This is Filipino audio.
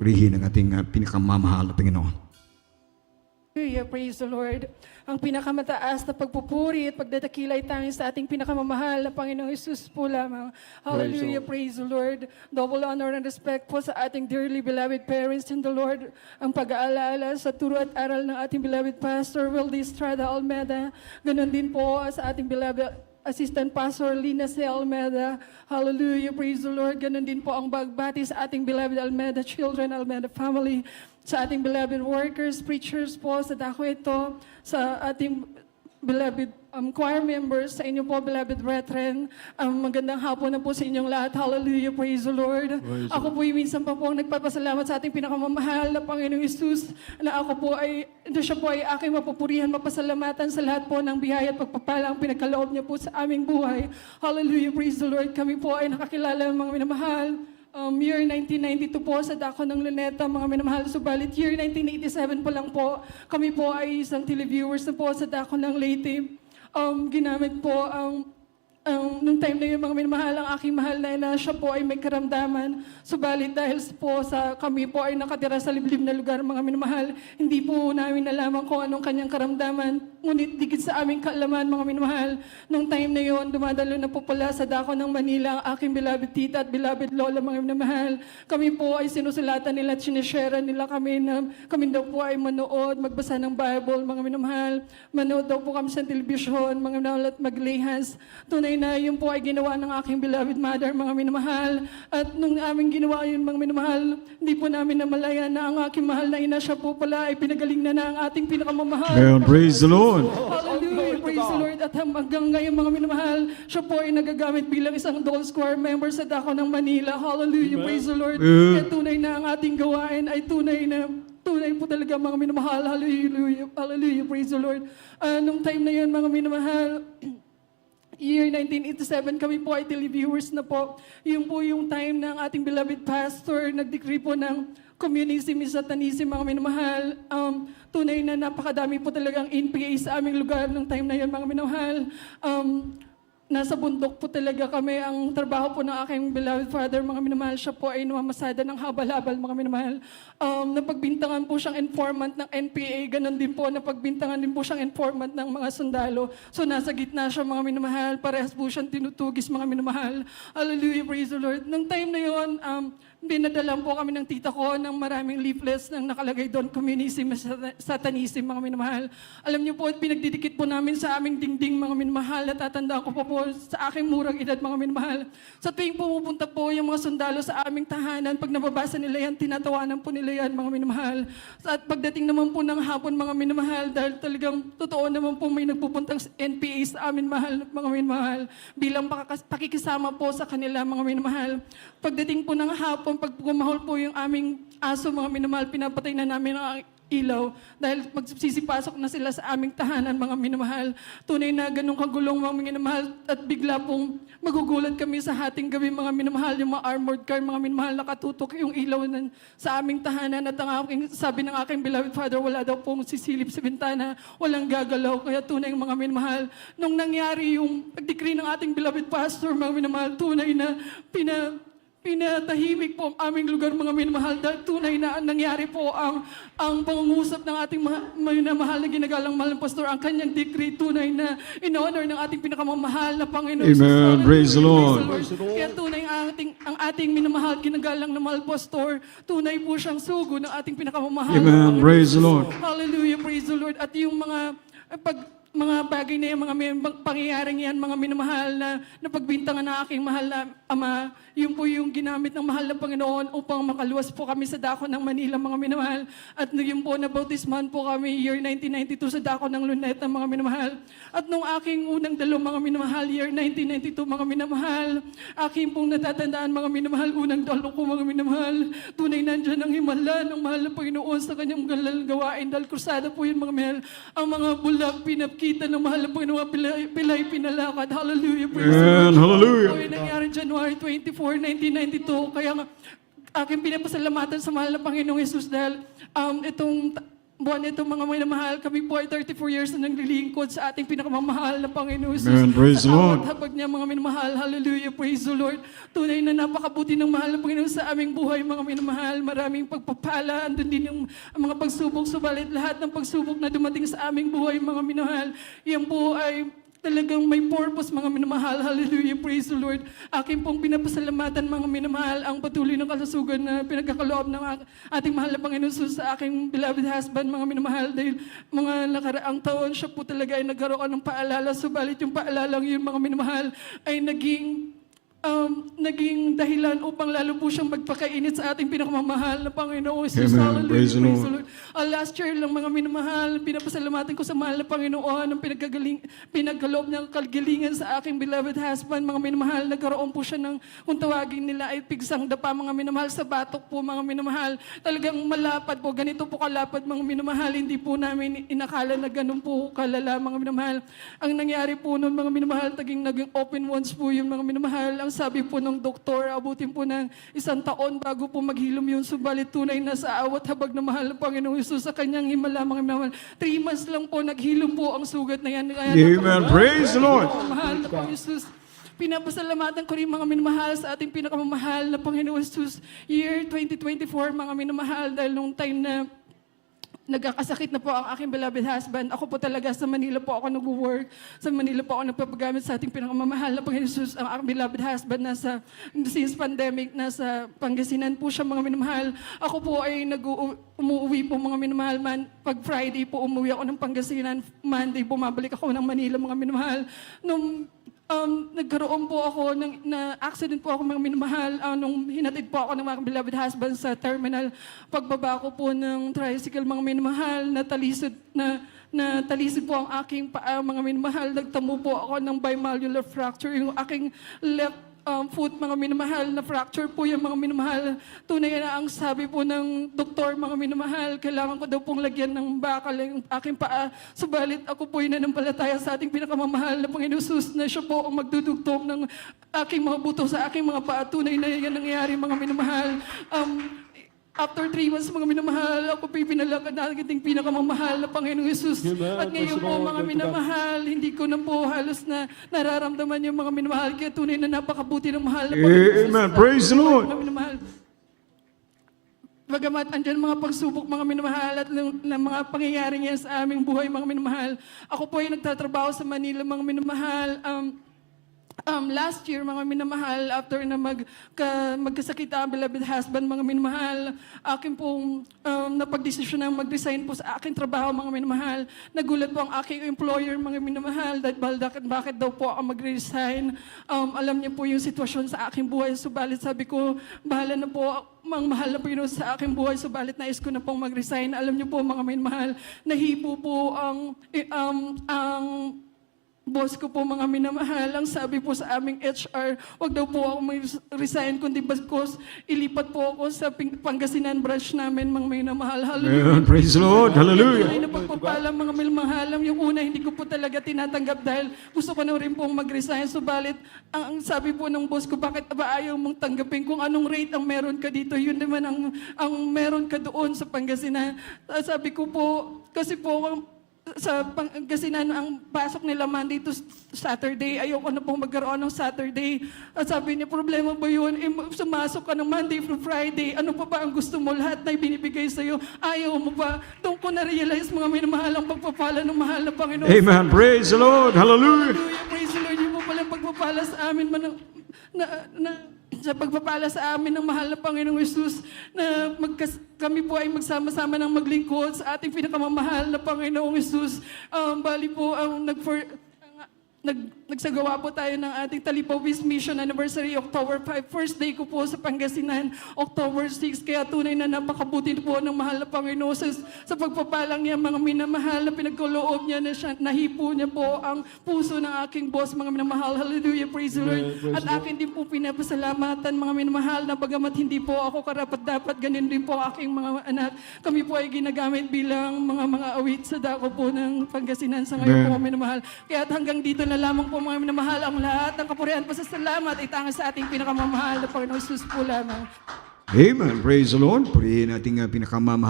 purihin ang ating pinakamamahal na Panginoon. Hallelujah, praise the Lord. Ang pinakamataas na pagpupuri at pagdadakila ay tanging sa ating pinakamamahal na Panginoong Hesus po lamang. Hallelujah, praise the Lord. Double honor and respect po sa ating dearly beloved parents in the Lord. Ang pag-aalaala sa turo at aral ng ating beloved Pastor Wildy Estrada Almeda. Ganon din po sa ating beloved Assistant Pastor Lina C. Almeda. Hallelujah, praise the Lord. Ganon din po ang bagbati sa ating beloved Almeda children, Almeda family. Sa ating beloved workers, preachers po, sa dako ito, sa ating beloved choir members, sa inyo po, beloved brethren, magandang hapon na po sa inyong lahat. Hallelujah, praise the Lord. Ako po minsan pa po nagpapasalamat sa ating pinakamamahal na Panginoong Hesus, na ako po ay, siya po ay aking mapupurihan, mapasalamatan sa lahat po ng biyaya at pagpapala ang pinagkaloob niya po sa aming buhay. Hallelujah, praise the Lord. Kami po ay nakakilala ng mga minamahal. Year 1992 po sa dako ng Luneta, mga minamahal. Subalit year 1987 pa lang po, kami po ay isang televiewers na po sa dako ng Leyte. Ginamit po nung time na yun, mga minamahal, ang aking mahal na ina, siya po ay may karamdaman. Subalit dahil po sa kami po ay nakatira sa liblib na lugar, mga minamahal, hindi po namin nalaman kung anong kanyang karamdaman. Ngunit digit sa aming kaalaman, mga minamahal, nung time na yun, dumadalo na po pala sa dako ng Manila ang aking beloved tita at beloved lola, mga minamahal. Kami po ay sinusulatan nila at sinishare nila kami na kami daw po ay manood, magbasa ng Bible, mga minamahal. Manood daw po kami sa telebisyon, mga minamahal, at mag-lay hands. Tunay na yun po ay ginawa ng aking beloved mother, mga minamahal. At nung aming ginawa yun, mga minamahal, hindi po namin namalayan na ang aking mahal na ina, siya po pala ay pinagaling na ang ating pinakamamahal. Amen. Praise the Lord. Hallelujah, praise the Lord. At hanggang ngayon, mga minamahal, siya po ay nagagamit bilang isang Dole Square member sa dako ng Manila. Hallelujah, praise the Lord. Kaya tunay na ang ating gawain ay tunay po talaga, mga minamahal. Hallelujah, hallelujah, praise the Lord. Nung time na yun, mga minamahal, year 1987, kami po ay televiewers na po. Yung po yung time ng ating beloved pastor, nag-decree po ng communism is satanism, mga minamahal. Tunay na napakadami po talagang NPA sa aming lugar nung time na yun, mga minamahal. Nasa bundok po talaga kami. Ang trabaho po ng aking beloved father, mga minamahal, siya po ay namamasada ng habal-habal, mga minamahal. Napagbintangan po siyang informant ng NPA, ganun din po, napagbintangan din po siyang informant ng mga sundalo. So nasa gitna siya, mga minamahal, parehas po siyang tinutugis, mga minamahal. Hallelujah, praise the Lord. Nung time na yun, binadalan po kami ng tita ko ng maraming leaflets nang nakalagay doon, communism, satanism, mga minamahal. Alam niyo po, pinagdidikit po namin sa aming dingding, mga minamahal, at tatandaan ko po sa aking murang edad, mga minamahal. Sa tuwing pumupunta po yung mga sundalo sa aming tahanan, pag nababasa nila yan, tinatawanan po nila yan, mga minamahal. At pagdating naman po ng hapon, mga minamahal, dahil talagang totoo naman po may nagpupuntang NPA sa amin, mahal, mga minamahal, bilang pakikisama po sa kanila, mga minamahal. Pagdating po ng hapon, pag gumahol po yung aming aso, mga minamahal, pinapatay na namin ang ilaw dahil magsisipasok na sila sa aming tahanan, mga minamahal. Tunay na ganun kagulong, mga minamahal, at bigla pong magugulat kami sa hating gabi, mga minamahal, yung mga armored car, mga minamahal, nakatutok yung ilaw sa aming tahanan. At ang sabi ng aking beloved father, wala daw pong sisilip sa bintana, walang gagalaw. Kaya tunay, mga minamahal, nung nangyari yung pag-decree ng ating beloved pastor, mga minamahal, tunay na pinatahimik po ang aming lugar, mga minamahal, dahil tunay na nangyari po ang pangungusap ng ating minamahal na ginagalang mahal ng pastor, ang kanyang decree, tunay na in-honor ng ating pinakamamahal na Panginoon. Amen. Praise the Lord. Kaya tunay ang ating minamahal, ginagalang na mahal pastor, tunay po siyang sugo ng ating pinakamamahal. Amen. Praise the Lord. Hallelujah, praise the Lord. At yung mga bagay na yan, mga pangyayaring yan, mga minamahal na pagbintangan ng aking mahal na Ama, yun po yung ginamit ng mahal na Panginoon upang makaluwas po kami sa dako ng Manila, mga minamahal. At yun po, nabautisman po kami year 1992 sa dako ng Luneta, mga minamahal. At nung aking unang dalo, mga minamahal, year 1992, mga minamahal, aking pong natatandaan, mga minamahal, unang dalo ko, mga minamahal, tunay nandyan ang himala ng mahal na Panginoon sa kanyang galal gawain, dahil krusada po yun, mga minamahal. Ang mga bulak, pinapkita ng mahal na Panginoon, pilay, pinalakad. Hallelujah, praise the Lord. Hallelujah. Ito yung nangyari January 24, 1992. Kaya aking pinapasalamatan sa mahal na Panginoong Jesus dahil itong buwan nito mga minamahal, kami po ay 34 years na naglilingkod sa ating pinakamamahal na Panginoon Jesus. Amen. Praise the Sa Lord. awat habag niya mga minamahal, hallelujah, praise the Lord. Tunay na napakabuti ng mahal na Panginoon sa aming buhay mga minamahal. Maraming pagpapala, andun din yung mga pagsubok, subalit lahat ng pagsubok na dumating sa aming buhay mga minamahal, yan po ay talagang may purpose mga minamahal. Hallelujah, praise the Lord. Akin pong pinapasalamatan mga minamahal ang patuloy ng kalusugan na pinagkakaloob ng ating mahal na Panginoon Jesus sa aking beloved husband mga minamahal. Dahil mga nakaraang taon siya po talaga ay nagkaroon ng paalala. Subalit yung paalalang yun mga minamahal ay naging dahilan upang lalo po siyang magpakainit sa ating pinakamamahal na Panginoon Jesus. Amen. Hallelujah, Praise the praise Lord. the Lord. Last year lang mga minamahal, pinapasalamatan ko sa mahal na Panginoon ang pinagkaloob ng kagalingan sa aking beloved husband, mga minamahal. Nagkaroon po siya ng, kung tawagin nila ay pigsang dapa, mga minamahal, sa batok po, mga minamahal. Talagang malapad po, ganito po kalapad, mga minamahal. Hindi po namin inakala na ganun po kalala, mga minamahal. Ang nangyari po noon, mga minamahal, naging open wounds po yung mga minamahal. Ang sabi po ng doktor, abutin po ng 1 taon bago po maghilom yun. Subalit tunay na sa awat habag na mahal ng Panginoong Jesus sa kanyang himala, mga minamahal. 3 months lang po, naghilom po ang sugat na yan. Kaya Amen. Praise the Lord. Mahal na Panginoon Jesus. Pinapasalamatan ko rin mga minamahal sa ating pinakamamahal na Panginoon Jesus. Year 2024, mga minamahal, dahil nung time na nagkakasakit na po ang aking beloved husband. Ako po talaga sa Manila po ako nag-work. Sa Manila po ako nagpapagamit sa ating pinakamamahal na Panginoon Jesus. Ang aking beloved husband since pandemic, nasa Pangasinan po siya mga minamahal. Ako po ay umuwi po mga minamahal. Pag Friday po umuwi ako ng Pangasinan. Monday bumabalik ako ng Manila mga minamahal. Nung nagkaroon po ako na accident po ako mga minamahal nung hinatid po ako ng mga beloved husband sa terminal. Pagbaba ko po ng tricycle mga minamahal, natalisod po ang aking paa mga minamahal. Nagtamo po ako ng bimalleolar fracture. Yung aking left foot mga minamahal na fracture po yung mga minamahal. Tunay na ang sabi po ng doktor mga minamahal, kailangan ko daw pong lagyan ng bakal yung aking paa. Subalit ako po yung nanampalataya sa ating pinakamamahal na Panginoon Jesus na siya po ang magdudugtong ng aking mga buto sa aking mga paa. Tunay na yan nangyayari mga minamahal. After 3 months, mga minamahal, ako po'y pinalakad na ating pinakamamahal na Panginoong Jesus. At ngayon po, mga minamahal, hindi ko na po halos na nararamdaman yung mga minamahal. Kaya tunay na napakabuti ng mahal na Panginoong Jesus. Amen. Praise the Lord. Mga minamahal. Bagamat andyan mga pagsubok, mga minamahal, at na mga pangyayari niya sa aming buhay, mga minamahal. Ako po ay nagtatrabaho sa Manila, mga minamahal. Last year, mga minamahal, after na magkasakit ang beloved husband, mga minamahal, akin pong napagdesisyon na mag-resign po sa aking trabaho, mga minamahal. Nagulat po ang aking employer, mga minamahal, dahil bakit daw po ako mag-resign. Alam niyo po yung sitwasyon sa aking buhay, subalit sabi ko, bahala na po, mga mahal na po yun sa aking buhay, subalit nais ko na pong mag-resign. Alam niyo po, mga minamahal, nahipo po ang boss ko po mga minamahal, ang sabi po sa aming HR, wag daw po ako mag-resign, kundi bagkos ilipat po ako sa Pangasinan branch namin, mga minamahal. Hallelujah. Amen. Praise the Lord. Hallelujah. Ay, napagpapalam mga minamahal. Yung una, hindi ko po talaga tinatanggap dahil gusto ko na rin pong mag-resign. Subalit, ang sabi po ng boss ko, bakit ba ayaw mong tanggapin kung anong rate ang meron ka dito? Yun naman ang meron ka doon sa Pangasinan. Sabi ko po, kasi po, sa Pangasinan, ang pasok nila Monday to Saturday, ayoko na pong magkaroon ng Saturday. At sabi niya, problema ba yun? Sumasok ka ng Monday through Friday, ano pa ba ang gusto mo? Lahat na ibinibigay sa'yo, ayaw mo ba? Doon ko na-realize mga minamahal ang pagpapala ng mahal na Panginoon. Amen. Praise the Lord. Hallelujah. Hallelujah, praise the Lord. Yun po pala pagpapala sa amin sa pagpapala sa amin ng mahal na Panginoong Jesus na kami po ay magsama-sama ng maglingkod sa ating pinakamamahal na Panginoong Jesus. Bali po ang nagsagawa po tayo ng ating Talipawis Mission Anniversary, October 5. First day ko po sa Pangasinan, October 6. Kaya tunay na napakabuti po ng mahal na Panginoon sa pagpapalang niya, mga minamahal na pinagkaloob niya na siya, nahipo niya po ang puso ng aking boss, mga minamahal. Hallelujah, praise the Lord. At akin din po pinapasalamatan, mga minamahal, na bagamat hindi po ako karapat-dapat, ganun din po aking mga anak. Kami po ay ginagamit bilang mga awit sa dako po ng Pangasinan sa ngayon po, mga minamahal. Kaya hanggang dito na lamang po, mga minamahal, ang lahat ng kapurihan pasasalamat ay tanga sa ating pinakamamahal na Panginoon Jesus po lamang. Amen. Praise the Lord. Purihin natin pinakamamahal.